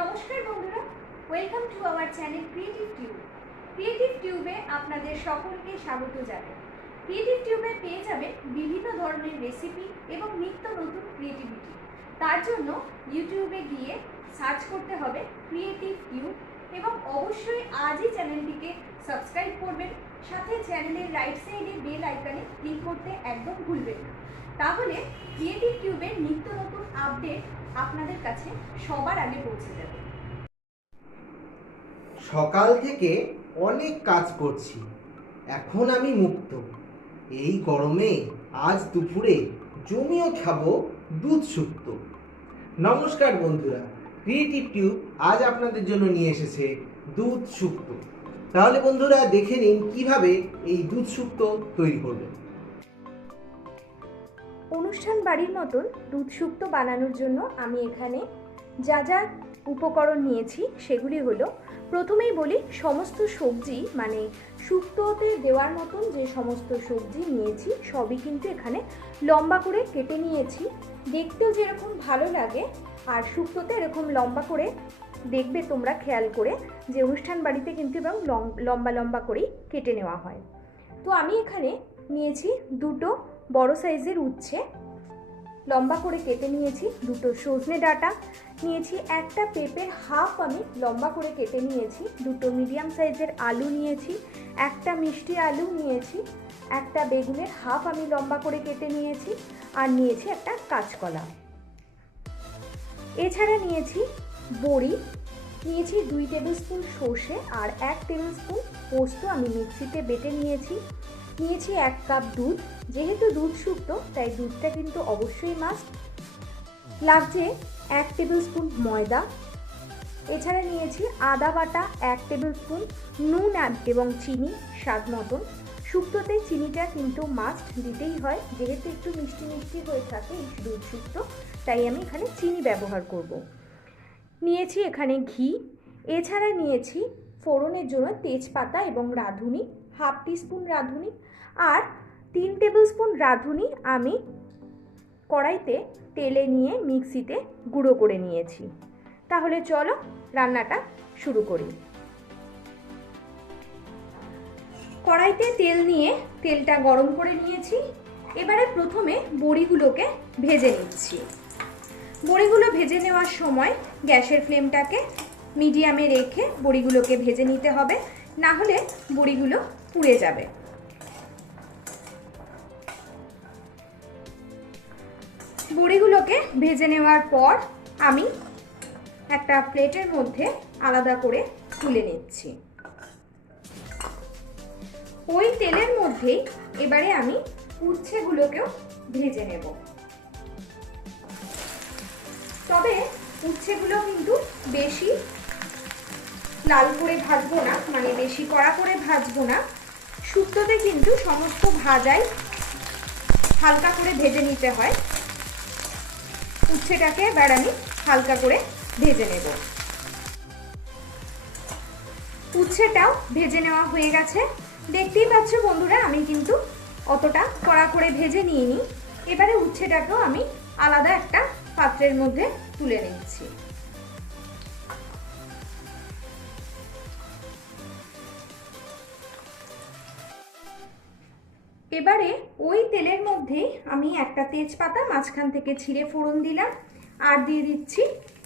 নমস্কার বন্ধুরা welcome to our channel Creative Tube Creative টিউবে আপনাদের সকলকে স্বাগত জানাই। ক্রিয়েটিভ টিউবে পেয়ে যাবেন বিভিন্ন ধরনের রেসিপি এবং নিত্য নতুন ক্রিয়েটিভিটি তার জন্য ইউটিউবে গিয়ে সার্চ করতে হবে ক্রিয়েটিভ টিউব এবং অবশ্যই আজই চ্যানেলটিকে সাবস্ক্রাইব করবেন। সাথে চ্যানেলের রাইট সাইডে বেল আইকনে ক্লিক করতে একদম ভুলবেন না। তাহলে ক্রিয়েটিভ টিউবের নিত্য নতুন আপডেট আপনাদের কাছে সবার আগে পৌঁছে যাবে। সকাল থেকে অনেক কাজ করছি, এখন আমি মুক্ত। এই গরমে আজ দুপুরে জমিয়ে খাব দুধ শুক্তো। নমস্কার বন্ধুরা ক্রিয়েটিভ টিউব আজ আপনাদের জন্য নিয়ে এসেছে দুধ শুক্তো। তাহলে বন্ধুরা দেখে নিন কীভাবে এই দুধ শুক্তো তৈরি করবেন। অনুষ্ঠান বাড়ির মতন দুধ সুক্ত বানানোর জন্য আমি এখানে যা যা উপকরণ নিয়েছি সেগুলি হলো, প্রথমেই বলি সমস্ত সবজি মানে শুক্তোতে দেওয়ার মতন যে সমস্ত সবজি নিয়েছি, সবই কিন্তু এখানে লম্বা করে কেটে নিয়েছি। দেখতেও যেরকম ভালো লাগে, আর শুক্তোতে এরকম লম্বা করে দেখবে তোমরা খেয়াল করে যে অনুষ্ঠান বাড়িতে কিন্তু এবং লম্বা লম্বা করেই কেটে নেওয়া হয়। তো আমি এখানে নিয়েছি দুটো বড় সাইজের উচ্ছে, লম্বা করে কেটে নিয়েছি দুটো সজনে ডাঁটা, নিয়েছি একটা পেঁপের হাফ আমি লম্বা করে কেটে নিয়েছি, দুটো মিডিয়াম সাইজের আলু নিয়েছি, একটা মিষ্টি আলু নিয়েছি, একটা বেগুনের হাফ আমি লম্বা করে কেটে নিয়েছি আর নিয়েছি একটা কাঁচকলা। এছাড়া নিয়েছি বড়ি নিয়েছি দুই টেবিল স্পুন সর্ষে আর এক টেবিল স্পুন পোস্ত আমি মিক্সিতে বেটে নিয়েছি। নিয়েছি এক কাপ দুধ। যেহেতু দুধ শুক্তো, তাই দুধটা কিন্তু অবশ্যই মাস্ট লাগছে এক টেবিল স্পুন ময়দা। এছাড়া নিয়েছি আদা বাটা, এক টেবিল স্পুন নুন এবং চিনি স্বাদ মতন। শুক্তোতে চিনিটা কিন্তু মাস্ট দিতেই হয়। যেহেতু একটু মিষ্টি মিষ্টি হয়ে থাকে দুধ শুক্তো, তাই আমি এখানে চিনি ব্যবহার করব। নিয়েছি এখানে ঘি। এছাড়া নিয়েছি ফোড়নের জন্য তেজপাতা এবং রাঁধুনি, হাফ টিস্পুন রাঁধুনি আর তিন টেবিল স্পুন রাঁধুনি আমি কড়াইতে তেলে নিয়ে মিক্সিতে গুঁড়ো করে নিয়েছি। তাহলে চলো রান্নাটা শুরু করি। কড়াইতে তেল নিয়ে তেলটা গরম করে নিয়েছি। এবারে প্রথমে বড়িগুলোকে ভেজে নিচ্ছি। বড়িগুলো ভেজে নেওয়ার সময় গ্যাসের ফ্লেমটাকে মিডিয়ামে রেখে বড়িগুলোকে ভেজে নিতে হবে, না হলে বড়িগুলো পুড়ে যাবে। বড়িগুলোকে ভেজে নেওয়ার পর আমি একটা প্লেটের মধ্যে আলাদা করে তুলে নিচ্ছি। ওই তেলের মধ্যেই এবারে আমি উচ্ছেগুলোকেও ভেজে নেব। তবে উচ্ছেগুলো কিন্তু বেশি লাল করে ভাজবো না মানে বেশি কড়া করে ভাজবো না। শুক্তোতে কিন্তু সমস্ত ভাজাই হালকা করে ভেজে নিতে হয়। উচ্ছেটাকে এবার আমি হালকা করে ভেজে নেব। উচ্ছেটাও ভেজে নেওয়া হয়ে গেছে। দেখতেই পাচ্ছ বন্ধুরা, আমি কিন্তু অতটা কড়া করে ভেজে নিইনি। এবারে উচ্ছেটাকেও আমি আলাদা একটা পাত্রের মধ্যে তুলে নিচ্ছি। এবারে ওই তেলের মধ্যেই আমি একটা তেজপাতা মাঝখান থেকে ছিঁড়ে ফোড়ন দিলাম, আর দিয়ে দিচ্ছি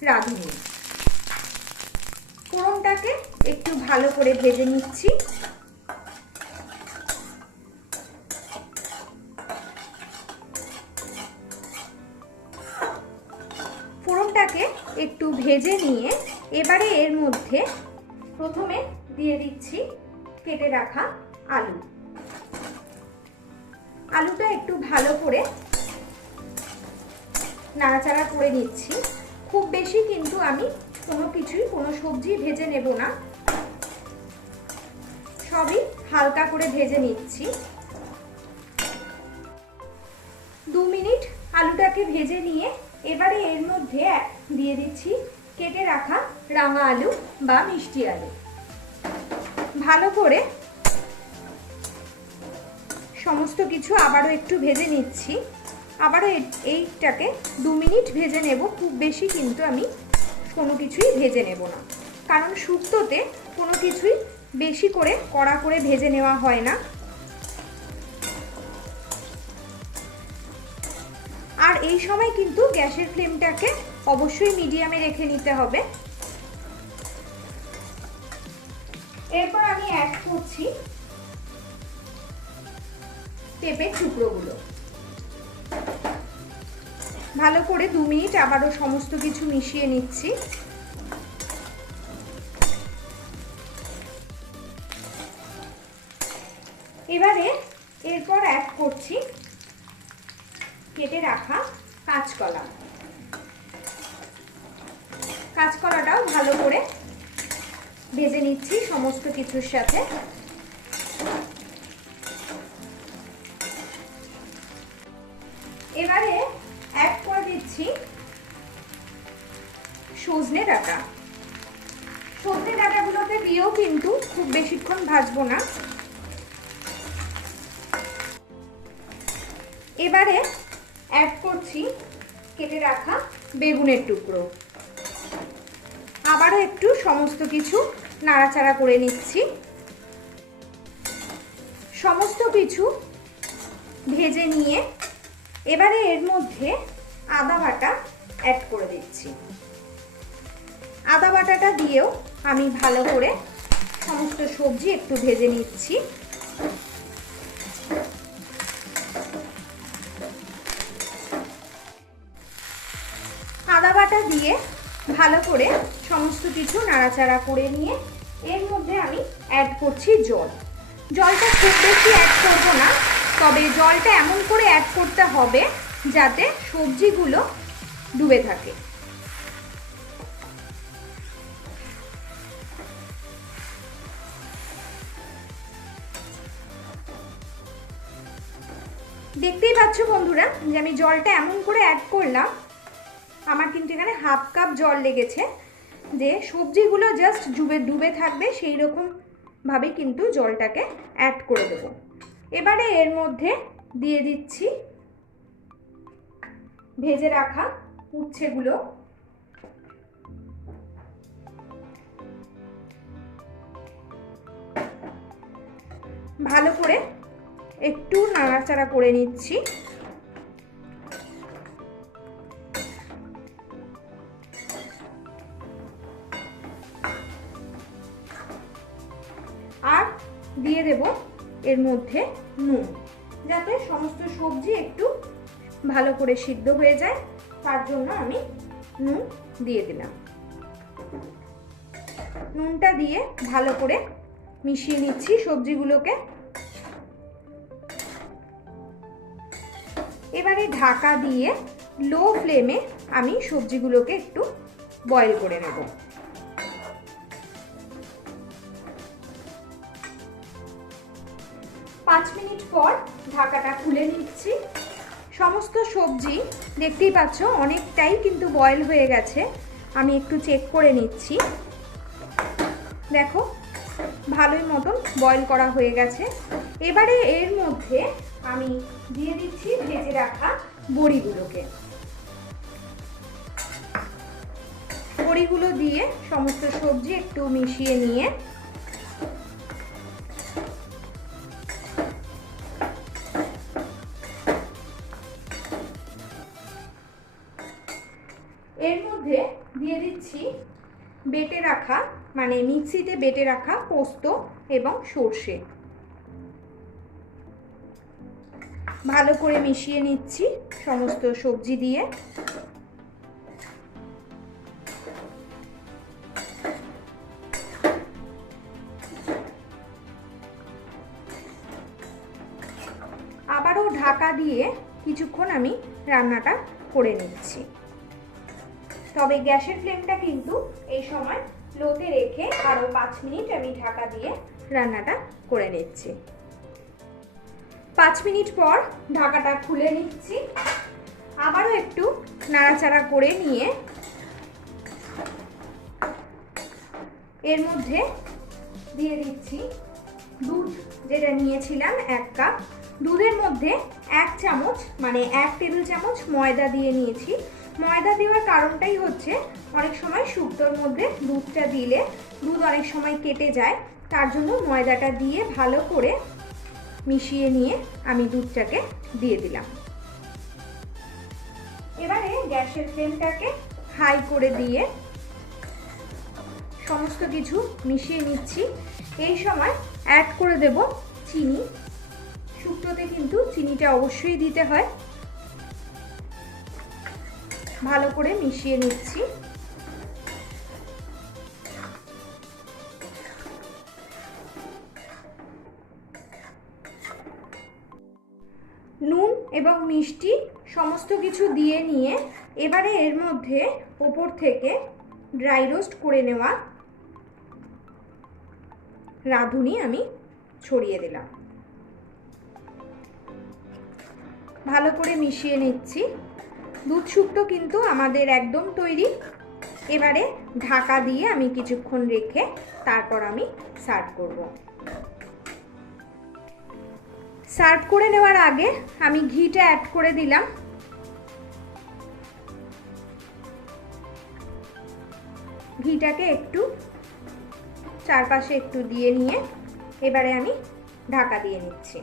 রাঁধুনি। ফোড়নটাকে একটু ভালো করে ভেজে নিচ্ছি। ফোড়নটাকে একটু ভেজে নিয়ে এবারে এর মধ্যে প্রথমে দিয়ে দিচ্ছি কেটে রাখা আলু। আলুটা একটু ভালো করে নাড়াচাড়া করে নিচ্ছি। খুব বেশি কিন্তু আমি কোনো কিছুই, কোনো সবজি ভেজে নেব না। সবই হালকা করে ভেজে নিচ্ছি। দু মিনিট আলুটাকে ভেজে নিয়ে এবারে এর মধ্যে দিয়ে দিচ্ছি কেটে রাখা রাঙা আলু বা মিষ্টি আলু। ভালো করে সমস্ত কিছু আবারও একটু ভেজে নিচ্ছি। আবারও এইটাকে দু মিনিট ভেজে নেব, খুব বেশি কিন্তু আমি কোনো কিছুই ভেজে নেব না। কারণ শুক্তোতে কোনো কিছুই বেশি করে কড়া করে ভেজে নেওয়া হয় না। এই সময় কিন্তু গ্যাসের ফ্লেমটাকে অবশ্যই মিডিয়ামে রেখে নিতে হবে। এরপর আমি অ্যাড করছি পেঁপের টুকরোগুলো। ভালো করে দু মিনিট আবারও সমস্ত কিছু মিশিয়ে নিচ্ছি। কাঁচকলাটাও ভালো করে ভেজে নিচ্ছি সমস্ত কিছুর সাথে। এবারে অ্যাড করে দিচ্ছি সজনে ডাঁটা। সজনে ডাঁটাগুলোকে দিয়েও কিন্তু খুব বেশিক্ষণ ভাজবো না। এবারে অ্যাড করছি কেটে রাখা বেগুনের টুকরো। আবারও একটু সমস্ত কিছু নাড়াচাড়া করে নিচ্ছি। সমস্ত কিছু ভেজে নিয়ে এবারে এর মধ্যে আদা বাটা অ্যাড করে দিচ্ছি। আদা বাটাটা দিয়েও আমি ভালো করে সমস্ত সবজি একটু ভেজে নিচ্ছি। আদা বাটা দিয়ে ভালো করে সমস্ত কিছু নাড়াচাড়া করে নিয়ে এর মধ্যে আমি অ্যাড করছি জল। জলটা খুব বেশি অ্যাড করব না, তবে জলটা এমন করে অ্যাড করতে হবে যাতে সবজিগুলো ডুবে থাকে। দেখতেই পাচ্ছ বন্ধুরা যে আমি জলটা এমন করে অ্যাড করলাম, আমার কিন্তু এখানে হাফ কাপ জল লেগেছে। যে সবজিগুলো জাস্ট ডুবে ডুবে থাকবে সেই রকম ভাবে কিন্তু জলটাকে অ্যাড করে দেবো। এবারে এর মধ্যে দিয়ে দিচ্ছি ভেজে রাখা উচ্ছেগুলো। ভালো করে একটু নাড়াচাড়া করে নিচ্ছি। এর মধ্যে নুন, যাতে সমস্ত সবজি একটু ভালো করে সিদ্ধ হয়ে যায়। তার জন্য আমি নুন দিয়ে দিলাম। নুনটা দিয়ে ভালো করে মিশিয়ে নিচ্ছি সবজিগুলোকে। এবারে ঢাকা দিয়ে লো ফ্লেমে আমি সবজিগুলোকে একটু বয়েল করে নেব। খুলে নিচ্ছি। সমস্ত সবজি দেখতেই পাচ্ছ, অনেকটাই কিন্তু বয়েল হয়ে গেছে। আমি একটু চেক করে নিচ্ছি। দেখো, ভালোই মতন বয়েল করা হয়ে গেছে। এবারে এর মধ্যে আমি দিয়ে দিচ্ছি ভেজে রাখা বড়িগুলোকে। বড়িগুলো দিয়ে সমস্ত সবজি একটু মিশিয়ে নিয়ে মানে মিক্সিতে বেটে রাখা পোস্ত এবং সর্ষে। ভালো করে মিশিয়ে নিচ্ছি সমস্ত সবজি দিয়ে। আবারও ঢাকা দিয়ে কিছুক্ষণ আমি রান্নাটা করে নিচ্ছি। তবে গ্যাসের ফ্লেমটা কিন্তু এই সময় লোতে রেখে আরও পাঁচ মিনিট আমি ঢাকা দিয়ে রান্নাটা করে নিচ্ছি। পাঁচ মিনিট পর ঢাকাটা খুলে নিচ্ছি। আবারও একটু নাড়াচাড়া করে নিয়ে এর মধ্যে দিয়ে দিচ্ছি দুধ, যেটা নিয়েছিলাম এক কাপ। দুধের মধ্যে এক চামচ মানে এক টেবিল চামচ ময়দা দিয়ে নিয়েছি। ময়দা দেওয়ার কারণটাই হচ্ছে অনেক সময় শুক্তোর মধ্যে দুধটা দিলে দুধ অনেক সময় কেটে যায়, তার জন্য ময়দাটা দিয়ে ভালো করে মিশিয়ে নিয়ে আমি দুধটাকে দিয়ে দিলাম। এবারে গ্যাসের ফ্লেমটাকে হাই করে দিয়ে সমস্ত কিছু মিশিয়ে নিচ্ছি। এই সময় অ্যাড করে দেব চিনি। শুক্তোতে কিন্তু চিনিটা অবশ্যই দিতে হয়। ভালো করে মিশিয়ে নিচ্ছি। নুন এবং মিষ্টি সমস্ত কিছু দিয়ে নিয়ে এবারে এর মধ্যে ওপর থেকে ড্রাই রোস্ট করে নেওয়া রাঁধুনি আমি ছড়িয়ে দিলাম। ভালো করে মিশিয়ে নিচ্ছি। দুধ শুক্তো কিন্তু আমাদের একদম তৈরি। এবারে ঢাকা দিয়ে আমি কিছুক্ষণ রেখে তারপর আমি সার্ভ করব। সার্ভ করে নেওয়ার আগে আমি ঘিটা অ্যাড করে দিলাম। ঘিটাকে একটু চারপাশে একটু দিয়ে নিয়ে এবারে আমি ঢাকা দিয়ে নিচ্ছি।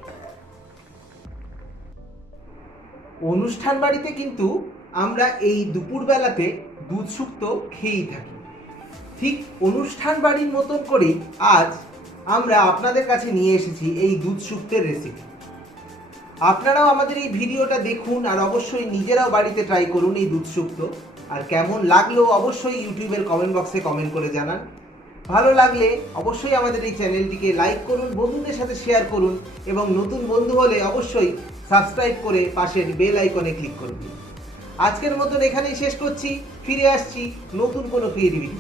অনুষ্ঠান বাড়িতে কিন্তু আমরা এই দুপুরবেলাতে দুধ শুক্তো খেয়েই থাকি। ঠিক অনুষ্ঠান বাড়ির মতন করেই আজ আমরা আপনাদের কাছে নিয়ে এসেছি এই দুধ শুক্তের রেসিপি আপনারাও আমাদের এই ভিডিওটা দেখুন আর অবশ্যই নিজেরাও বাড়িতে ট্রাই করুন এই দুধ শুক্তো। আর কেমন লাগল অবশ্যই ইউটিউবের কমেন্ট বক্সে কমেন্ট করে জানান। ভালো লাগলে অবশ্যই আমাদের এই চ্যানেলটিকে লাইক করুন, বন্ধুদের সাথে শেয়ার করুন এবং নতুন বন্ধু হলে অবশ্যই সাবস্ক্রাইব করে পাশের বেল আইকনে ক্লিক করুন। আজকের মতন এখানেই শেষ করছি, ফিরে আসছি নতুন কোনো ক্রিয়েটিভিটি